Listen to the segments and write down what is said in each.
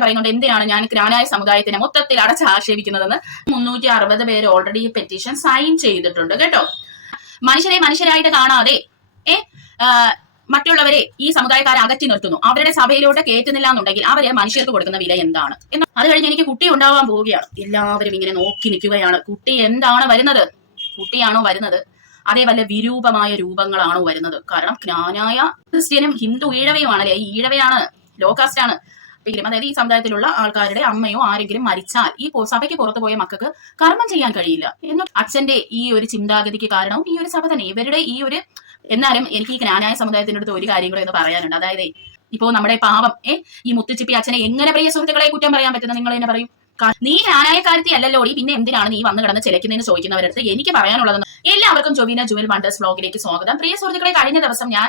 പറയുന്നുണ്ട് എന്തിനാണ് ഞാൻ ഗ്രാനായ സമുദായത്തിനെ മൊത്തത്തിൽ അടച്ച് ആക്ഷേപിക്കുന്നതെന്ന്? മുന്നൂറ്റി അറുപത് പേര് ഓൾറെഡി പെറ്റീഷൻ സൈൻ ചെയ്തിട്ടുണ്ട് കേട്ടോ. മനുഷ്യരെ മനുഷ്യരായിട്ട് കാണാതെ ഏ മറ്റുള്ളവരെ ഈ സമുദായക്കാരെ അകറ്റി നിർത്തുന്നു. അവരുടെ സഭയിലോട്ട് കയറ്റുന്നില്ല എന്നുണ്ടെങ്കിൽ അവരെ മനുഷ്യർക്ക് കൊടുക്കുന്ന വില എന്താണ്? എന്ന് അത് കഴിഞ്ഞ് എനിക്ക് കുട്ടി ഉണ്ടാവാൻ പോവുകയാണ്. എല്ലാവരും ഇങ്ങനെ നോക്കി നിൽക്കുകയാണ്. കുട്ടി എന്താണ് വരുന്നത്? കുട്ടിയാണോ വരുന്നത്? അതേ വല്ല വിരൂപമായ രൂപങ്ങളാണോ വരുന്നത്? കാരണം ജ്ഞാനായ ക്രിസ്ത്യനും ഹിന്ദു ഈഴവയുമാണല്ലേ? ഈ ഈഴവയാണ് ലോ കാസ്റ്റ് ആണ് എങ്കിലും അതായത് ഈ സമുദായത്തിലുള്ള ആൾക്കാരുടെ അമ്മയോ ആരെങ്കിലും മരിച്ചാൽ ഈ സഭയ്ക്ക് പുറത്തു പോയ മക്കൾക്ക് കർമ്മം ചെയ്യാൻ കഴിയില്ല എന്ന് അച്ഛന്റെ ഈ ഒരു ചിന്താഗതിക്ക് കാരണവും ഈ ഒരു സഭ തന്നെ. ഇവരുടെ ഈ ഒരു എന്നാലും എനിക്ക് ഈ ജ്ഞാനായ സമുദായത്തിന്റെ അടുത്ത് ഒരു കാര്യം എന്ന് പറയാനുണ്ട്. അതായത് ഇപ്പോ നമ്മുടെ പാവം ഏ ഈ മുത്തുച്ചിപ്പി അച്ഛനെ എങ്ങനെ പ്രിയ സുഹൃത്തുക്കളെ കുറ്റം പറയാൻ പറ്റുന്ന നിങ്ങൾ എന്നെ പറയും? നീ അല്ലല്ലോ അല്ലല്ലോടി പിന്നെ എന്തിനാണ് നീ വന്ന് കിടന്ന് ചിലക്കുന്നതെന്ന് ചോദിക്കുന്നവരടുത്ത് എനിക്ക് പറയാനുള്ളതെന്ന് എല്ലാവർക്കും ജൊവീന ജുവൽ വണ്ടേഴ്സ് വ്ലോഗിലേക്ക് സ്വാഗതം. പ്രിയ സുഹൃത്തുക്കളെ കഴിഞ്ഞ ദിവസം ഞാൻ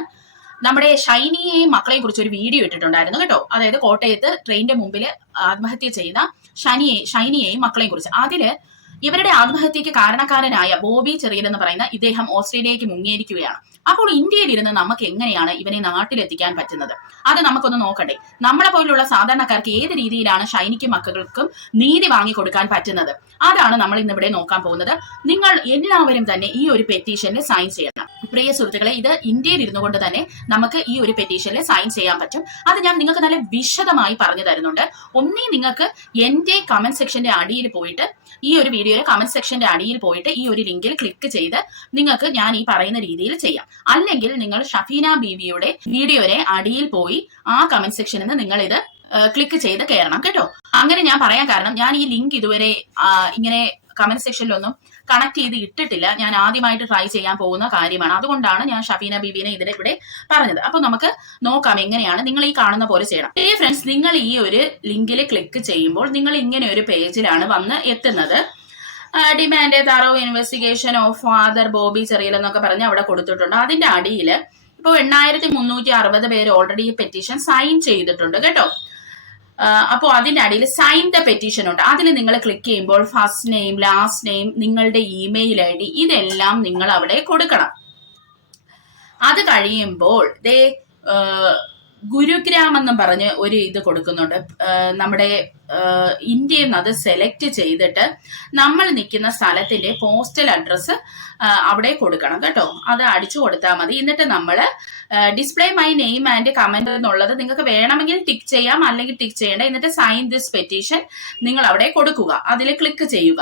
നമ്മുടെ ഷൈനിയെയും മക്കളെയും കുറിച്ച് ഒരു വീഡിയോ ഇട്ടിട്ടുണ്ടായിരുന്നു കേട്ടോ. അതായത് കോട്ടയത്ത് ട്രെയിനിന്റെ മുമ്പിൽ ആത്മഹത്യ ചെയ്ത ഷനിയെ ഷൈനിയെയും മക്കളെയും കുറിച്ച്. അതിൽ ഇവരുടെ ആത്മഹത്യക്ക് കാരണക്കാരനായ ബോബി ചെറിയൻ എന്ന് പറയുന്ന ഇദ്ദേഹം ഓസ്ട്രേലിയക്ക് മുങ്ങിയിരിക്കുകയാണ്. അപ്പോൾ ഇന്ത്യയിൽ ഇരുന്ന് നമുക്ക് എങ്ങനെയാണ് ഇവനെ നാട്ടിലെത്തിക്കാൻ പറ്റുന്നത്? അത് നമുക്കൊന്ന് നോക്കണ്ടേ. നമ്മളെ പോലുള്ള സാധാരണക്കാർക്ക് ഏത് രീതിയിലാണ് ഷൈനിക്കും മക്കൾക്കും നീതി വാങ്ങിക്കൊടുക്കാൻ പറ്റുന്നത്? അതാണ് നമ്മൾ ഇന്നിവിടെ നോക്കാൻ പോകുന്നത്. നിങ്ങൾ എല്ലാവരും തന്നെ ഈ ഒരു പെറ്റീഷനിൽ സൈൻ ചെയ്യണം. പ്രിയ സുഹൃത്തുക്കളെ ഇത് ഇന്ത്യയിൽ ഇരുന്നു കൊണ്ട് തന്നെ നമുക്ക് ഈ ഒരു പെറ്റീഷനിൽ സൈൻ ചെയ്യാൻ പറ്റും. അത് ഞാൻ നിങ്ങൾക്ക് നല്ല വിശദമായി പറഞ്ഞു തരുന്നുണ്ട്. ഒന്നേ നിങ്ങൾക്ക് എന്റെ കമന്റ് സെക്ഷന്റെ അടിയിൽ പോയിട്ട് ഈ ഒരു വീഡിയോയുടെ കമന്റ് സെക്ഷന്റെ അടിയിൽ പോയിട്ട് ഈ ഒരു ലിങ്കിൽ ക്ലിക്ക് ചെയ്ത് നിങ്ങൾക്ക് ഞാൻ ഈ പറയുന്ന രീതിയിൽ ചെയ്യാം. അല്ലെങ്കിൽ നിങ്ങൾ ഷഫീന ബീവിയുടെ വീഡിയോയുടെ അടിയിൽ പോയി ആ കമന്റ് സെക്ഷനിൽ നിന്ന് നിങ്ങൾ ഇത് ക്ലിക്ക് ചെയ്ത് കയറണം കേട്ടോ. അങ്ങനെ ഞാൻ പറയാൻ കാരണം ഞാൻ ഈ ലിങ്ക് ഇതുവരെ ഇങ്ങനെ കമന്റ് സെക്ഷനിലൊന്നും കണക്ട് ചെയ്ത് ഇട്ടിട്ടില്ല. ഞാൻ ആദ്യമായിട്ട് ട്രൈ ചെയ്യാൻ പോകുന്ന കാര്യമാണ്. അതുകൊണ്ടാണ് ഞാൻ ഷഫീന ബീബിനെ ഇതിനെ ഇവിടെ പറഞ്ഞത്. അപ്പൊ നമുക്ക് നോക്കാം എങ്ങനെയാണ് നിങ്ങൾ ഈ കാണുന്ന പോലെ ചെയ്യണം. ഫ്രണ്ട്സ് നിങ്ങൾ ഈ ഒരു ലിങ്കിൽ ക്ലിക്ക് ചെയ്യുമ്പോൾ നിങ്ങൾ ഇങ്ങനെ ഒരു പേജിലാണ് വന്ന് എത്തുന്നത്. Demand thorough investigation of father Bobby Cheriyal എന്നൊക്കെ പറഞ്ഞ് അവിടെ കൊടുത്തിട്ടുണ്ട്. അതിന്റെ അടിയിൽ ഇപ്പോൾ എണ്ണായിരത്തി മുന്നൂറ്റി അറുപത് പേര് ഓൾറെഡി ഈ പെറ്റീഷൻ സൈൻ ചെയ്തിട്ടുണ്ട് കേട്ടോ. അപ്പോൾ അതിന്റെ അടിയിൽ സൈൻ ദ പെറ്റീഷൻ ഉണ്ട്. അതിൽ നിങ്ങൾ ക്ലിക്ക് ചെയ്യുമ്പോൾ ഫസ്റ്റ് നെയിം ലാസ്റ്റ് നെയിം നിങ്ങളുടെ ഇമെയിൽ ഐ ഡി ഇതെല്ലാം നിങ്ങൾ അവിടെ കൊടുക്കണം. അത് കഴിയുമ്പോൾ ദേ ഗുരുഗ്രാം എന്ന് പറഞ്ഞ് ഒരു ഇത് കൊടുക്കുന്നുണ്ട്. നമ്മുടെ ഇന്ത്യയിൽ നിന്ന് അത് സെലക്ട് ചെയ്തിട്ട് നമ്മൾ നിൽക്കുന്ന സ്ഥലത്തിന്റെ പോസ്റ്റൽ അഡ്രസ്സ് അവിടെ കൊടുക്കണം കേട്ടോ. അത് അടിച്ചു കൊടുത്താൽ മതി. എന്നിട്ട് നമ്മൾ display my name and comment എന്നുള്ളത് നിങ്ങൾക്ക് വേണമെങ്കിൽ ടിക്ക് ചെയ്യാം അല്ലെങ്കിൽ ടിക്ക് ചെയ്യേണ്ട. എന്നിട്ട് സൈൻ ദിസ് പെറ്റീഷൻ നിങ്ങൾ അവിടെ കൊടുക്കുക. അതിൽ ക്ലിക്ക് ചെയ്യുക.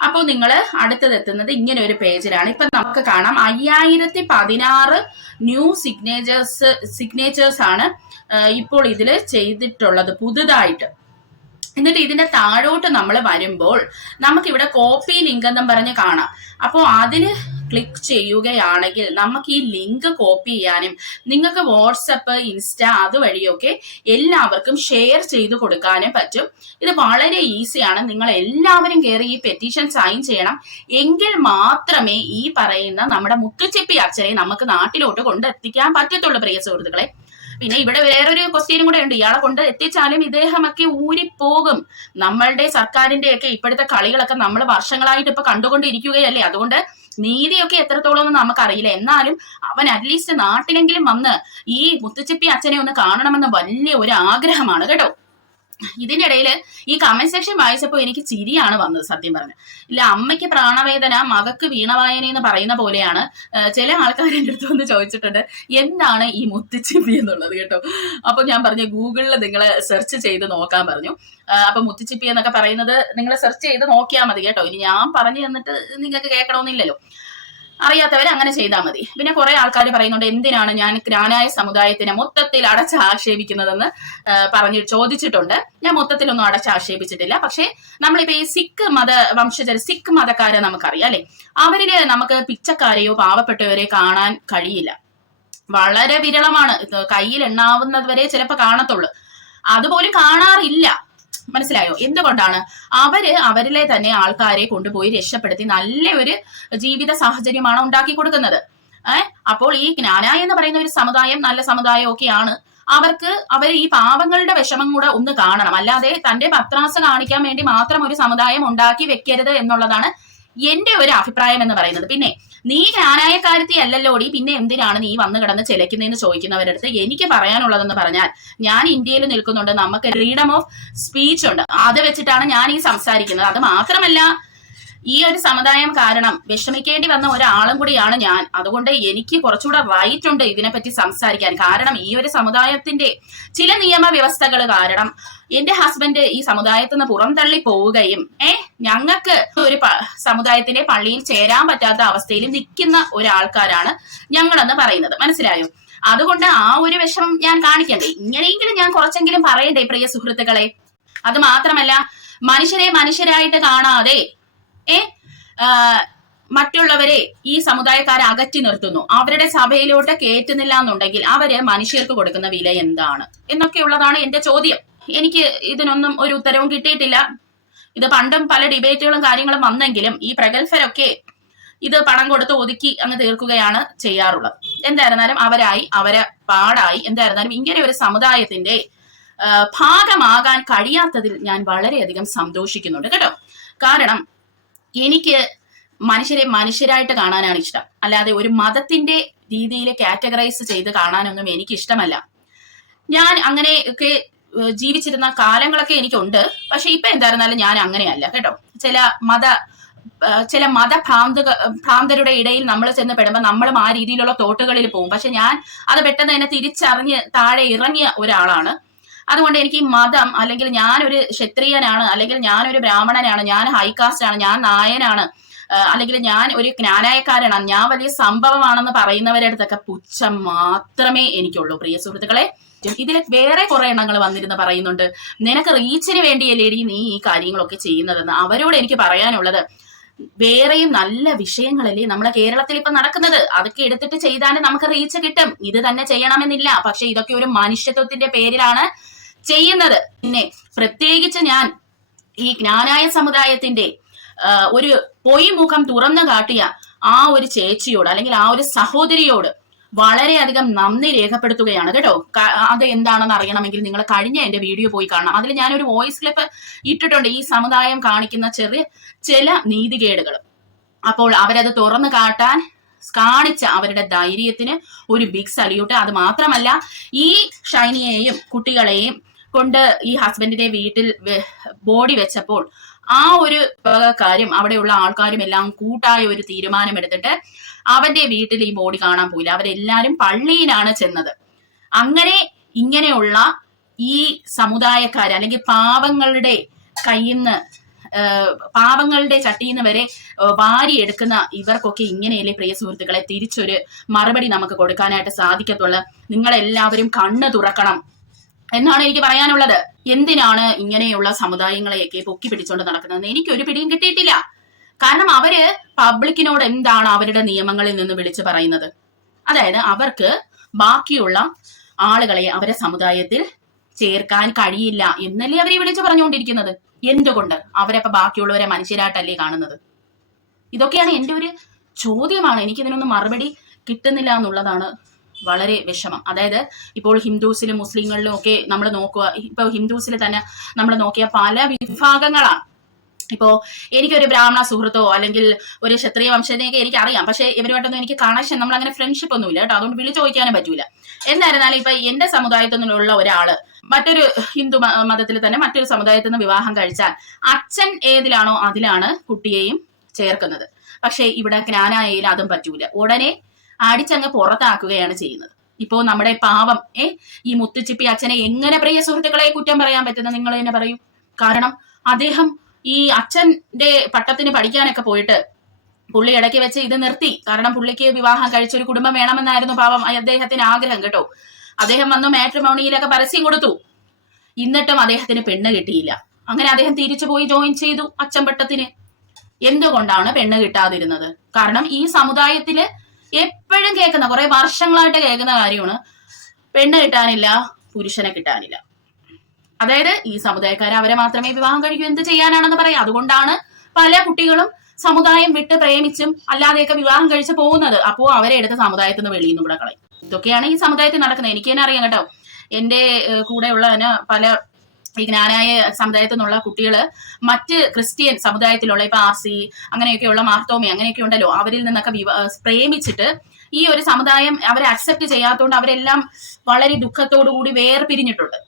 അപ്പോൾ നിങ്ങൾ അടുത്തത് എത്തുന്നത് ഇങ്ങനെ ഒരു പേജിലാണ്. ഇപ്പൊ നമുക്ക് കാണാം. അയ്യായിരത്തി പതിനാറ് ന്യൂ സിഗ്നേച്ചേഴ്സ് സിഗ്നേച്ചേഴ്സ് ആണ് ഇപ്പോൾ ഇതിൽ ചെയ്തിട്ടുള്ളത് പുതുതായിട്ട്. എന്നിട്ട് ഇതിന്റെ താഴോട്ട് നമ്മൾ വരുമ്പോൾ നമുക്ക് ഇവിടെ കോപ്പി ലിങ്ക് എന്നും പറഞ്ഞ് കാണാം. അപ്പോൾ അതിന് ക്ലിക്ക് ചെയ്യുകയാണെങ്കിൽ നമുക്ക് ഈ ലിങ്ക് കോപ്പി ചെയ്യാനും നിങ്ങൾക്ക് വാട്സപ്പ് ഇൻസ്റ്റ അതുവഴിയൊക്കെ എല്ലാവർക്കും ഷെയർ ചെയ്ത് കൊടുക്കാനും പറ്റും. ഇത് വളരെ ഈസിയാണ് നിങ്ങൾ എല്ലാവരും കയറി ഈ പെറ്റീഷൻ സൈൻ ചെയ്യണം. എങ്കിൽ മാത്രമേ ഈ പറയുന്ന നമ്മുടെ മുത്തുച്ചിപ്പി അച്ഛനെ നമുക്ക് നാട്ടിലോട്ട് കൊണ്ടെത്തിക്കാൻ പറ്റത്തുള്ളൂ പ്രിയ സുഹൃത്തുക്കളെ. പിന്നെ ഇവിടെ വേറൊരു ക്വസ്റ്റ്യനും കൂടെ ഉണ്ട്. ഇയാളെ കൊണ്ട് എത്തിച്ചാലും ഇദ്ദേഹമൊക്കെ ഊരിപ്പോകും. നമ്മളുടെ സർക്കാരിന്റെ ഒക്കെ ഇപ്പോഴത്തെ കളികളൊക്കെ നമ്മൾ വർഷങ്ങളായിട്ട് ഇപ്പൊ കണ്ടുകൊണ്ടിരിക്കുകയല്ലേ? അതുകൊണ്ട് നീതിയൊക്കെ എത്രത്തോളം എന്ന് നമുക്കറിയില്ല. എന്നാലും അവൻ അറ്റ്ലീസ്റ്റ് നാട്ടിലെങ്കിലും വന്ന് ഈ മുത്തുച്ചിപ്പി അച്ഛനെ ഒന്ന് കാണണമെന്ന് വലിയ ഒരു ആഗ്രഹമാണ് കേട്ടോ. ഇതിന്റെ ഇടയിൽ ഈ കമന്റ് സെക്ഷൻ വായിച്ചപ്പോൾ എനിക്ക് ചിരിയാണ് വന്നത് സത്യം പറഞ്ഞു. ഇല്ല അമ്മയ്ക്ക് പ്രാണവേദന മകക്ക് വീണവായന എന്ന് പറയുന്ന പോലെയാണ് ചില ആൾക്കാർ എന്റെ അടുത്ത് വന്ന് ചോദിച്ചിട്ടുണ്ട് എന്താണ് ഈ മുത്തിച്ചിപ്പി എന്നുള്ളത്? കേട്ടോ. അപ്പൊ ഞാൻ പറഞ്ഞു ഗൂഗിളിൽ നിങ്ങൾ സെർച്ച് ചെയ്ത് നോക്കാൻ പറഞ്ഞു. അപ്പൊ മുത്തുച്ചിപ്പി എന്നൊക്കെ പറയുന്നത് നിങ്ങൾ സെർച്ച് ചെയ്ത് നോക്കിയാൽ മതി കേട്ടോ. ഇനി ഞാൻ പറഞ്ഞു തന്നിട്ട് നിങ്ങൾക്ക് കേൾക്കണമെന്നില്ലല്ലോ. അറിയാത്തവർ അങ്ങനെ ചെയ്താൽ മതി. പിന്നെ കുറെ ആൾക്കാർ പറയുന്നുണ്ട് എന്തിനാണ് ഞാൻ ഗ്രാനായ സമുദായത്തിനെ മൊത്തത്തിൽ അടച്ച് ആക്ഷേപിക്കുന്നതെന്ന് പറഞ്ഞ് ചോദിച്ചിട്ടുണ്ട്. ഞാൻ മൊത്തത്തിലൊന്നും അടച്ച് ആക്ഷേപിച്ചിട്ടില്ല. പക്ഷേ നമ്മളിപ്പോ ഈ സിഖ് മത വംശജർ സിഖ് മതക്കാരെ നമുക്കറിയാം അല്ലെ? അവരിൽ നമുക്ക് പിച്ചക്കാരെയോ പാവപ്പെട്ടവരെയോ കാണാൻ കഴിയില്ല. വളരെ വിരളമാണ്. കയ്യിൽ എണ്ണാവുന്നത് വരെ ചിലപ്പോൾ കാണത്തുള്ളൂ. അതുപോലും കാണാറില്ല. മനസ്സിലായോ? എന്തുകൊണ്ടാണ്? അവർ അവരിലെ തന്നെ ആൾക്കാരെ കൊണ്ടുപോയി രക്ഷപ്പെടുത്തി നല്ല ഒരു ജീവിത സാഹചര്യമാണ് ഉണ്ടാക്കി കൊടുക്കുന്നത്. ഏഹ് അപ്പോൾ ഈ ജ്ഞാന എന്ന് പറയുന്ന ഒരു സമുദായം നല്ല സമുദായം ഒക്കെയാണ്. അവർക്ക് അവർ ഈ പാവങ്ങളുടെ വിഷമം കൂടെ ഒന്ന് കാണണം. അല്ലാതെ തന്റെ പത്രാസ കാണിക്കാൻ വേണ്ടി മാത്രം ഒരു സമുദായം ഉണ്ടാക്കി വെക്കരുത് എന്നുള്ളതാണ് എന്റെ ഒരു അഭിപ്രായം എന്ന് പറയുന്നത്. പിന്നെ നീ ജ്ഞാനായക്കാരത്തി അല്ലല്ലോടി പിന്നെ എന്തിനാണ് നീ വന്ന് കിടന്ന് ചെലക്കുന്നതെന്ന് ചോദിക്കുന്നവരുടെ അടുത്ത് എനിക്ക് പറയാനുള്ളതെന്ന് പറഞ്ഞാൽ ഞാൻ ഇന്ത്യയിൽ നിൽക്കുന്നുണ്ട്. നമുക്ക് ഫ്രീഡം ഓഫ് സ്പീച്ച് ഉണ്ട്. അത് വെച്ചിട്ടാണ് ഞാൻ ഈ സംസാരിക്കുന്നത്. അത് മാത്രമല്ല ഈ ഒരു സമുദായം കാരണം വിഷമിക്കേണ്ടി വന്ന ഒരാളും കൂടിയാണ് ഞാൻ. അതുകൊണ്ട് എനിക്ക് കുറച്ചുകൂടെ റൈറ്റ് ഉണ്ട് ഇതിനെപ്പറ്റി സംസാരിക്കാൻ. കാരണം ഈ ഒരു സമുദായത്തിന്റെ ചില നിയമ വ്യവസ്ഥകൾ കാരണം എന്റെ ഹസ്ബൻഡ് ഈ സമുദായത്തിൽ നിന്ന് പുറംതള്ളി പോവുകയും ഏ ഞങ്ങൾക്ക് ഒരു സമുദായത്തിന്റെ പള്ളിയിൽ ചേരാൻ പറ്റാത്ത അവസ്ഥയിൽ നിൽക്കുന്ന ഒരാൾക്കാരാണ് ഞങ്ങളെന്ന് പറയുന്നത്. മനസ്സിലായോ? അതുകൊണ്ട് ആ ഒരു വിഷമം ഞാൻ കാണിക്കണ്ടേ. ഇങ്ങനെയെങ്കിലും ഞാൻ കുറച്ചെങ്കിലും പറയണ്ടേ പ്രിയ സുഹൃത്തുക്കളെ? അത് മാത്രമല്ല മനുഷ്യരെ മനുഷ്യരായിട്ട് കാണാതെ ഏ? മറ്റുള്ളവരെ ഈ സമുദായക്കാരെ അകറ്റി നിർത്തുന്നു. അവരുടെ സഭയിലോട്ട് കയറ്റുന്നില്ല എന്നുണ്ടെങ്കിൽ അവർ മനുഷ്യർക്ക് കൊടുക്കുന്ന വില എന്താണ്? എന്നൊക്കെയുള്ളതാണ് എന്റെ ചോദ്യം. എനിക്ക് ഇതിനൊന്നും ഒരു ഉത്തരവും കിട്ടിയിട്ടില്ല. ഇത് പണ്ടും പല ഡിബേറ്റുകളും കാര്യങ്ങളും വന്നെങ്കിലും ഈ പ്രഗത്ഭരൊക്കെ ഇത് പണം കൊടുത്ത് ഒതുക്കി അങ്ങ് തീർക്കുകയാണ് ചെയ്യാറുള്ളത്. എന്തായിരുന്നാലും അവരായി അവരെ പാടായി. എന്തായിരുന്നാലും ഇങ്ങനെ ഒരു സമുദായത്തിന്റെ ഭാഗമാകാൻ കഴിയാത്തതിൽ ഞാൻ വളരെയധികം സന്തോഷിക്കുന്നുണ്ട് കേട്ടോ. കാരണം എനിക്ക് മനുഷ്യരെ മനുഷ്യരായിട്ട് കാണാനാണ് ഇഷ്ടം. അല്ലാതെ ഒരു മതത്തിന്റെ രീതിയിൽ കാറ്റഗറൈസ് ചെയ്ത് കാണാനൊന്നും എനിക്ക് ഇഷ്ടമല്ല ഞാൻ അങ്ങനെ ഒക്കെ ജീവിച്ചിരുന്ന കാലങ്ങളൊക്കെ എനിക്കുണ്ട്. പക്ഷെ ഇപ്പൊ എന്തായിരുന്നാലും ഞാൻ അങ്ങനെയല്ല കേട്ടോ. ചില മത ചില മതഭ്രാന്ത ഭ്രാന്തരുടെ ഇടയിൽ നമ്മൾ ചെന്ന് പെടുമ്പോൾ നമ്മളും ആ രീതിയിലുള്ള തോട്ടുകളിൽ പോകും. പക്ഷെ ഞാൻ അത് പെട്ടെന്ന് തന്നെ തിരിച്ചറിഞ്ഞ് താഴെ ഇറങ്ങിയ ഒരാളാണ്. അതുകൊണ്ട് എനിക്ക് മതം അല്ലെങ്കിൽ ഞാനൊരു ക്ഷത്രിയനാണ് അല്ലെങ്കിൽ ഞാനൊരു ബ്രാഹ്മണനാണ് ഞാൻ ഹൈകാസ്റ്റ് ആണ് ഞാൻ നായനാണ് അല്ലെങ്കിൽ ഞാൻ ഒരു ജ്ഞാനായക്കാരനാണ് ഞാൻ വലിയ സംഭവമാണെന്ന് പറയുന്നവരുടെ അടുത്തൊക്കെ പുച്ഛം മാത്രമേ എനിക്കുള്ളൂ. പ്രിയ സുഹൃത്തുക്കളെ ഇതിൽ വേറെ കുറെ എണ്ണങ്ങൾ വന്നിരുന്ന് പറയുന്നുണ്ട്. നിനക്ക് റീച്ചിന് വേണ്ടിയല്ലേടി നീ ഈ കാര്യങ്ങളൊക്കെ ചെയ്യുന്നതെന്ന് അവരോട് എനിക്ക് പറയാനുള്ളത്. വേറെയും നല്ല വിഷയങ്ങളല്ലേ നമ്മളെ കേരളത്തിൽ ഇപ്പൊ നടക്കുന്നത്. അതൊക്കെ എടുത്തിട്ട് ചെയ്താലും നമുക്ക് റീച്ച് കിട്ടും. ഇത് തന്നെ ചെയ്യണമെന്നില്ല. പക്ഷെ ഇതൊക്കെ ഒരു മനുഷ്യത്വത്തിന്റെ പേരിലാണ്. ചെയ്യുന്നത്. പിന്നെ പ്രത്യേകിച്ച് ഞാൻ ഈ ജ്ഞാനായ സമുദായത്തിന്റെ ഒരു പൊയ്മുഖം തുറന്നു കാട്ടിയ ആ ഒരു ചേച്ചിയോട് അല്ലെങ്കിൽ ആ ഒരു സഹോദരിയോട് വളരെയധികം നന്ദി രേഖപ്പെടുത്തുകയാണ്. കേട്ടോ? അത് എന്താണെന്ന് അറിയണമെങ്കിൽ നിങ്ങൾ കഴിഞ്ഞ എന്റെ വീഡിയോ പോയി കാണണം. അതിൽ ഞാനൊരു വോയിസ് ക്ലിപ്പ് ഇട്ടിട്ടുണ്ട്. ഈ സമുദായം കാണിക്കുന്ന ചെറിയ ചില നീതികേടുകൾ. അപ്പോൾ അവരത് തുറന്നു കാട്ടാൻ കാണിച്ച അവരുടെ ധൈര്യത്തിന് ഒരു ബിഗ് സല്യൂട്ട് അത് മാത്രമല്ല ഈ ഷൈനിയെയും കുട്ടികളെയും കൊണ്ട് ഈ ഹസ്ബൻഡിന്റെ വീട്ടിൽ ബോഡി വെച്ചപ്പോൾ ആ ഒരു കാര്യം അവിടെയുള്ള ആൾക്കാരും എല്ലാം കൂട്ടായ ഒരു തീരുമാനമെടുത്തിട്ട് അവന്റെ വീട്ടിൽ ഈ ബോഡി കാണാൻ പോയില്ല. അവരെല്ലാരും പള്ളിയിലാണ് ചെന്നത്. അങ്ങനെ ഇങ്ങനെയുള്ള ഈ സമുദായക്കാർ അല്ലെങ്കിൽ പാവങ്ങളുടെ കയ്യിൽ നിന്ന് പാവങ്ങളുടെ ചട്ടിയിൽ നിന്ന് വരെ വാരിയെടുക്കുന്ന ഇവർക്കൊക്കെ ഇങ്ങനെയല്ലേ പ്രിയ സുഹൃത്തുക്കളെ തിരിച്ചൊരു മറുപടി നമുക്ക് കൊടുക്കാനായിട്ട് സാധിക്കത്തുള്ളൂ. നിങ്ങളെല്ലാവരും കണ്ണ് തുറക്കണം. എന്നാണ് എനിക്ക് പറയാനുള്ളത്. എന്തിനാണ് ഇങ്ങനെയുള്ള സമുദായങ്ങളെയൊക്കെ പൊക്കി പിടിച്ചുകൊണ്ട് നടക്കുന്നത്? എനിക്ക് ഒരു പിടിയും കിട്ടിയിട്ടില്ല. കാരണം അവർ പബ്ലിക്കിനോട് എന്താണ് അവരുടെ നിയമങ്ങളിൽ നിന്ന് വിളിച്ചു പറയുന്നത്? അതായത് അവർക്ക് ബാക്കിയുള്ള ആളുകളെ അവരെ സമുദായത്തിൽ ചേർക്കാൻ കഴിയില്ല എന്നല്ലേ അവരെ വിളിച്ചു പറഞ്ഞുകൊണ്ടിരിക്കുന്നത്? എന്തുകൊണ്ട്? അവരപ്പൊ ബാക്കിയുള്ളവരെ മനുഷ്യരായിട്ടല്ലേ കാണുന്നത്? ഇതൊക്കെയാണ് എന്റെ ഒരു ചോദ്യമാണ്. എനിക്കിതിനൊന്നും മറുപടി കിട്ടുന്നില്ല എന്നുള്ളതാണ് വളരെ വിഷമം. അതായത് ഇപ്പോൾ ഹിന്ദുസിലും മുസ്ലിങ്ങളിലും ഒക്കെ നമ്മൾ നോക്കുക. ഇപ്പൊ ഹിന്ദുസിൽ തന്നെ നമ്മൾ നോക്കിയ പല വിഭാഗങ്ങളാണ്. ഇപ്പോ എനിക്കൊരു ബ്രാഹ്മണ സുഹൃത്തോ അല്ലെങ്കിൽ ഒരു ക്ഷത്രിയ വംശത്തിനെയൊക്കെ എനിക്ക് അറിയാം പക്ഷെ ഇവരുമായിട്ടൊന്നും എനിക്ക് കണക്ഷൻ നമ്മൾ അങ്ങനെ ഫ്രണ്ട്ഷിപ്പ് ഒന്നുമില്ല കേട്ടോ. അതുകൊണ്ട് വിളിച്ചു ചോദിക്കാനും പറ്റൂല. എന്തായിരുന്നാലും ഇപ്പൊ എന്റെ സമുദായത്തിൽ നിന്നുള്ള ഒരാൾ മറ്റൊരു ഹിന്ദു മതത്തിൽ തന്നെ മറ്റൊരു സമുദായത്തിൽ നിന്ന് വിവാഹം കഴിച്ചാൽ അച്ഛൻ ഏതിലാണോ അതിലാണ് കുട്ടിയെയും ചേർക്കുന്നത്. പക്ഷെ ഇവിടെ ജ്ഞാനായയിൽ അതും പറ്റൂല. ഉടനെ അടിച്ചങ്ങ് പുറത്താക്കുകയാണ് ചെയ്യുന്നത്. ഇപ്പോ നമ്മുടെ പാവം ഏ ഈ മുത്തുച്ചിപ്പി അച്ഛനെ എങ്ങനെ പ്രിയ സുഹൃത്തുക്കളെ കുറ്റം പറയാൻ പറ്റുന്ന നിങ്ങൾ തന്നെ പറയും. കാരണം അദ്ദേഹം ഈ അച്ഛന്റെ പട്ടത്തിന് പഠിക്കാനൊക്കെ പോയിട്ട് പുള്ളി ഇടയ്ക്ക് വെച്ച് ഇത് നിർത്തി. കാരണം പുള്ളിക്ക് വിവാഹം കഴിച്ച ഒരു കുടുംബം വേണമെന്നായിരുന്നു പാവം അദ്ദേഹത്തിന് ആഗ്രഹം കേട്ടോ. അദ്ദേഹം വന്നു മാട്രിമോണിയിലൊക്കെ പരസ്യം കൊടുത്തു. എന്നിട്ടും അദ്ദേഹത്തിന് പെണ്ണ് കിട്ടിയില്ല. അങ്ങനെ അദ്ദേഹം തിരിച്ചു പോയി ജോയിൻ ചെയ്തു അച്ഛൻ പട്ടത്തിന്. എന്തുകൊണ്ടാണ് പെണ്ണ് കിട്ടാതിരുന്നത്? കാരണം ഈ സമുദായത്തിൽ എപ്പോഴും കേൾക്കുന്ന കുറെ വർഷങ്ങളായിട്ട് കേൾക്കുന്ന കാര്യമാണ്. പെണ്ണ് കിട്ടാനില്ല പുരുഷനെ കിട്ടാനില്ല. അതായത് ഈ സമുദായക്കാർ അവരെ മാത്രമേ വിവാഹം കഴിക്കൂ എന്ത് ചെയ്യാനാണെന്ന് പറയാം. അതുകൊണ്ടാണ് പല കുട്ടികളും സമുദായം വിട്ട് പ്രേമിച്ചും അല്ലാതെയൊക്കെ വിവാഹം കഴിച്ച് പോകുന്നത്. അപ്പോ അവരെ എടുത്ത് സമുദായത്തിൽ നിന്ന് വെളിയിൽ നിന്ന് ഇവിടെ കളയും. ഇതൊക്കെയാണ് ഈ സമുദായത്തിൽ നടക്കുന്നത്. എനിക്ക് തന്നെ അറിയാം കേട്ടോ. എന്റെ കൂടെയുള്ള പല ഈ ജ്ഞാനായ സമുദായത്തിൽ നിന്നുള്ള കുട്ടികൾ മറ്റ് ക്രിസ്ത്യൻ സമുദായത്തിലുള്ള ഇപ്പൊ ആർ സി അങ്ങനെയൊക്കെയുള്ള മാർത്തോമി അങ്ങനെയൊക്കെ ഉണ്ടല്ലോ അവരിൽ നിന്നൊക്കെ പ്രേമിച്ചിട്ട് ഈ ഒരു സമുദായം അവരെ അക്സെപ്റ്റ് ചെയ്യാത്തതുകൊണ്ട് അവരെല്ലാം വളരെ ദുഃഖത്തോടു കൂടി വേർപിരിഞ്ഞിട്ടുണ്ട്.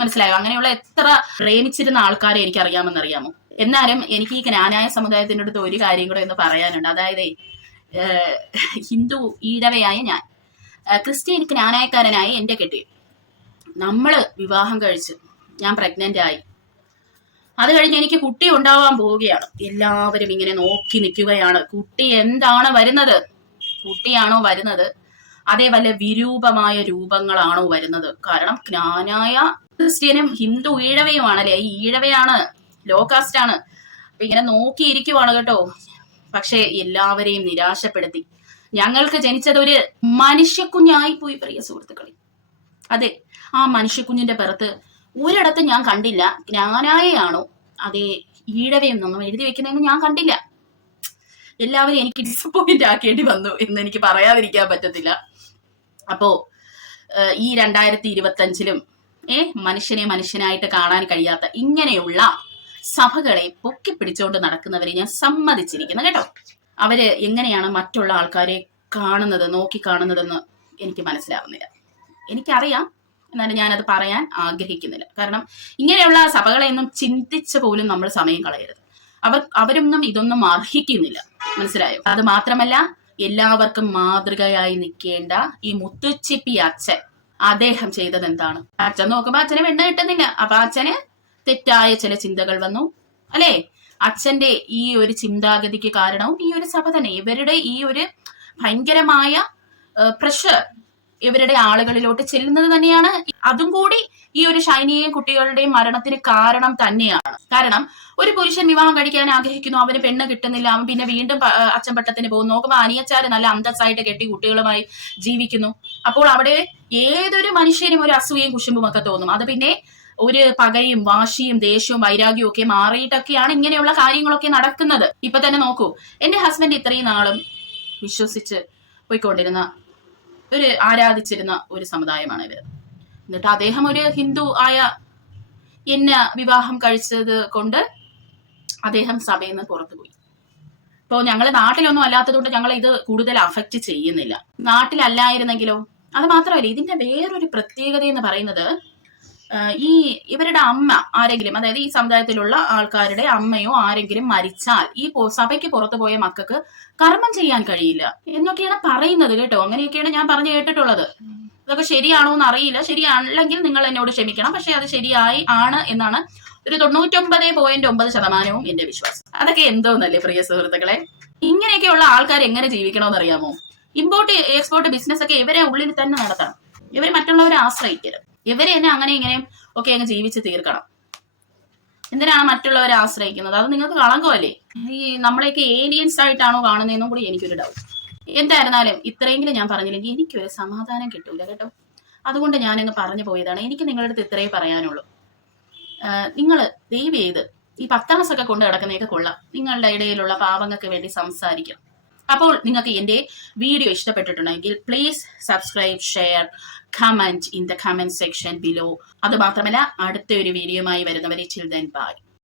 മനസ്സിലായോ? അങ്ങനെയുള്ള എത്ര പ്രേമിച്ചിരുന്ന ആൾക്കാരെ എനിക്ക് അറിയാമെന്നറിയാമോ എന്നാലും എനിക്ക് ഈ ജ്ഞാനായ സമുദായത്തിന്റെ അടുത്ത് ഒരു കാര്യം കൂടെ ഒന്ന് പറയാനുണ്ട്. അതായത് ഹിന്ദു ഈഴവയായ ഞാൻ ക്രിസ്ത്യൻ ജ്ഞാനായക്കാരനായ എന്റെ കെട്ടി നമ്മൾ വിവാഹം കഴിച്ച് ഞാൻ പ്രഗ്നന്റ് ആയി. അത് കഴിഞ്ഞ് എനിക്ക് കുട്ടി ഉണ്ടാവാൻ പോവുകയാണ്. എല്ലാവരും ഇങ്ങനെ നോക്കി നിൽക്കുകയാണ്. കുട്ടി എന്താണ് വരുന്നത്? കുട്ടിയാണോ വരുന്നത്? അതേ വല്ല വിരൂപമായ രൂപങ്ങളാണോ വരുന്നത്? കാരണം ജ്ഞാനായ ക്രിസ്ത്യനും ഹിന്ദു ഈഴവയുമാണല്ലേ? ഈ ഈഴവയാണ് ലോ കാസ്റ്റ് ആണ്. അപ്പൊ ഇങ്ങനെ നോക്കിയിരിക്കുവാണ് കേട്ടോ. പക്ഷേ എല്ലാവരെയും നിരാശപ്പെടുത്തി. ഞങ്ങൾക്ക് ജനിച്ചത് ഒരു മനുഷ്യക്കുഞ്ഞായി പോയി പ്രിയ സുഹൃത്തുക്കളെ. അതെ ആ മനുഷ്യക്കുഞ്ഞിന്റെ പുറത്ത് ഒരിടത്ത് ഞാൻ കണ്ടില്ല. ജ്ഞാനായയാണോ? അതേ ഈഴവയെന്നൊന്നും എഴുതി വെക്കുന്നതെന്ന് ഞാൻ കണ്ടില്ല. എല്ലാവരും എനിക്ക് ഡിസപ്പോയിന്റ് ആക്കേണ്ടി വന്നു എന്ന് എനിക്ക് പറയാതിരിക്കാൻ പറ്റത്തില്ല. അപ്പോ ഈ രണ്ടായിരത്തി ഇരുപത്തഞ്ചിലും ഏ മനുഷ്യനെ മനുഷ്യനായിട്ട് കാണാൻ കഴിയാത്ത ഇങ്ങനെയുള്ള സഭകളെ പൊക്കി പിടിച്ചുകൊണ്ട് നടക്കുന്നവരെ ഞാൻ സമ്മതിച്ചിരിക്കുന്നു കേട്ടോ. അവർ എങ്ങനെയാണ് മറ്റുള്ള ആൾക്കാരെ കാണുന്നത് നോക്കി കാണുന്നതെന്ന് എനിക്ക് മനസ്സിലാവുന്നില്ല. എനിക്കറിയാം എന്നാലും ഞാനത് പറയാൻ ആഗ്രഹിക്കുന്നില്ല കാരണം ഇങ്ങനെയുള്ള സഭകളെയൊന്നും ചിന്തിച്ച് പോലും നമ്മൾ സമയം കളയരുത്. അവർ അവരൊന്നും ഇതൊന്നും അർഹിക്കുന്നില്ല. മനസ്സിലായോ? അത് മാത്രമല്ല എല്ലാവർക്കും മാതൃകയായി നിൽക്കേണ്ട ഈ മുത്തുച്ചിപ്പി അച്ഛൻ അദ്ദേഹം ചെയ്തത് എന്താണ്? അച്ഛൻ നോക്കുമ്പോ അച്ഛനെ വെണ്ണ കിട്ടുന്നില്ല. അപ്പൊ അച്ഛന് തെറ്റായ ചില ചിന്തകൾ വന്നു. അല്ലേ? അച്ഛന്റെ ഈ ഒരു ചിന്താഗതിക്ക് കാരണവും ഈ ഒരു സഭ തന്നെ. ഇവരുടെ ഈ ഒരു ഭയങ്കരമായ പ്രഷർ ഇവരുടെ ആളുകളിലോട്ട് ചെല്ലുന്നത് തന്നെയാണ്. അതും കൂടി ഈ ഒരു ഷൈനിയെയും കുട്ടികളുടെയും മരണത്തിന് കാരണം തന്നെയാണ്. കാരണം ഒരു പുരുഷൻ വിവാഹം കഴിക്കാൻ ആഗ്രഹിക്കുന്നു. അവന് പെണ്ണ് കിട്ടുന്നില്ല. അവൻ പിന്നെ വീണ്ടും അച്ഛൻ പട്ടത്തിന് പോകുന്നു. നോക്കുമ്പോൾ അനിയച്ചാര് നല്ല അന്തസ്സായിട്ട് കെട്ടി കുട്ടികളുമായി ജീവിക്കുന്നു. അപ്പോൾ അവിടെ ഏതൊരു മനുഷ്യനും ഒരു അസൂയയും കുശുമ്പും ഒക്കെ തോന്നും. അത് പിന്നെ ഒരു പകയും വാശിയും ദേഷ്യവും വൈരാഗ്യവും ഒക്കെ മാറിയിട്ടൊക്കെയാണ് ഇങ്ങനെയുള്ള കാര്യങ്ങളൊക്കെ നടക്കുന്നത്. ഇപ്പൊ തന്നെ നോക്കൂ. എന്റെ ഹസ്ബൻഡ് ഇത്രയും നാളും വിശ്വസിച്ച് പോയിക്കൊണ്ടിരുന്ന ഒരു ആരാധിച്ചിരുന്ന ഒരു സമുദായമാണ് ഇത് എന്നിട്ട് അദ്ദേഹം ഒരു ഹിന്ദു ആയ എന്നെ വിവാഹം കഴിച്ചത് കൊണ്ട് അദ്ദേഹം സഭയിൽ നിന്ന് പുറത്തുപോയി. ഇപ്പോൾ ഞങ്ങൾ നാട്ടിലൊന്നും അല്ലാത്തതുകൊണ്ട് ഞങ്ങൾ ഇത് കൂടുതൽ അഫക്റ്റ് ചെയ്യുന്നില്ല. നാട്ടിലല്ലായിരുന്നെങ്കിലോ? അത് മാത്രമല്ല ഇതിന്റെ വേറൊരു പ്രത്യേകത എന്ന് പറയുന്നത് ഈ ഇവരുടെ അമ്മ ആരെങ്കിലും അതായത് ഈ സമുദായത്തിലുള്ള ആൾക്കാരുടെ അമ്മയോ ആരെങ്കിലും മരിച്ചാൽ ഈ സഭയ്ക്ക് പുറത്തു പോയ മക്കൾക്ക് കർമ്മം ചെയ്യാൻ കഴിയില്ല എന്നൊക്കെയാണ് പറയുന്നത് കേട്ടോ. അങ്ങനെയൊക്കെയാണ് ഞാൻ പറഞ്ഞു കേട്ടിട്ടുള്ളത്. അതൊക്കെ ശരിയാണോ എന്ന് അറിയില്ല ശരിയാണെങ്കിൽ നിങ്ങൾ എന്നോട് ക്ഷമിക്കണം. പക്ഷെ അത് ശരിയായി ആണ് എന്നാണ് ഒരു തൊണ്ണൂറ്റൊമ്പത് പോയിന്റ് ഒമ്പത് ശതമാനവും എന്റെ വിശ്വാസം. അതൊക്കെ എന്തോന്നല്ലേ പ്രിയ സുഹൃത്തുക്കളെ? ഇങ്ങനെയൊക്കെയുള്ള ആൾക്കാർ എങ്ങനെ ജീവിക്കണമെന്ന് അറിയാമോ? ഇമ്പോർട്ട് എക്സ്പോർട്ട് ബിസിനസ് ഒക്കെ ഇവരെ ഉള്ളിൽ തന്നെ നടത്തണം. ഇവർ മറ്റുള്ളവരെ ആശ്രയിക്കരുത്. ഇവരെ തന്നെ അങ്ങനെ ഇങ്ങനെയും ഒക്കെ അങ്ങ് ജീവിച്ച് തീർക്കണം. എന്തിനാണ് മറ്റുള്ളവരെ ആശ്രയിക്കുന്നത്? അത് നിങ്ങൾക്ക് കളങ്കമല്ലേ? ഈ നമ്മളെയൊക്കെ ഏലിയൻസ് ആയിട്ടാണോ കാണുന്നതെന്നും കൂടി എനിക്കൊരു ഡൗട്ട് എന്തായിരുന്നാലും ഇത്രയെങ്കിലും ഞാൻ പറഞ്ഞില്ലെങ്കിൽ എനിക്കൊരു സമാധാനം കിട്ടൂല കേട്ടോ. അതുകൊണ്ട് ഞാൻ ഞാനങ്ങ് പറഞ്ഞു പോയതാണ്. എനിക്ക് നിങ്ങളുടെ അടുത്ത് ഇത്രയേ പറയാനുള്ളൂ. നിങ്ങൾ ദയവ് ചെയ്ത് ഈ പത്താമസൊക്കെ കൊണ്ട് കിടക്കുന്നതൊക്കെ കൊള്ളാം. നിങ്ങളുടെ ഇടയിലുള്ള പാവങ്ങൾക്ക് വേണ്ടി സംസാരിക്കണം അപ്പോൾ നിങ്ങൾക്ക് എന്റെ വീഡിയോ ഇഷ്ടപ്പെട്ടിട്ടുണ്ടെങ്കിൽ please subscribe share comment in the comment section below അത് മാത്രമല്ല അടുത്ത ഒരു വീഡിയോയുമായി വരുന്നവരെ ചിൽ ദൻ ബൈ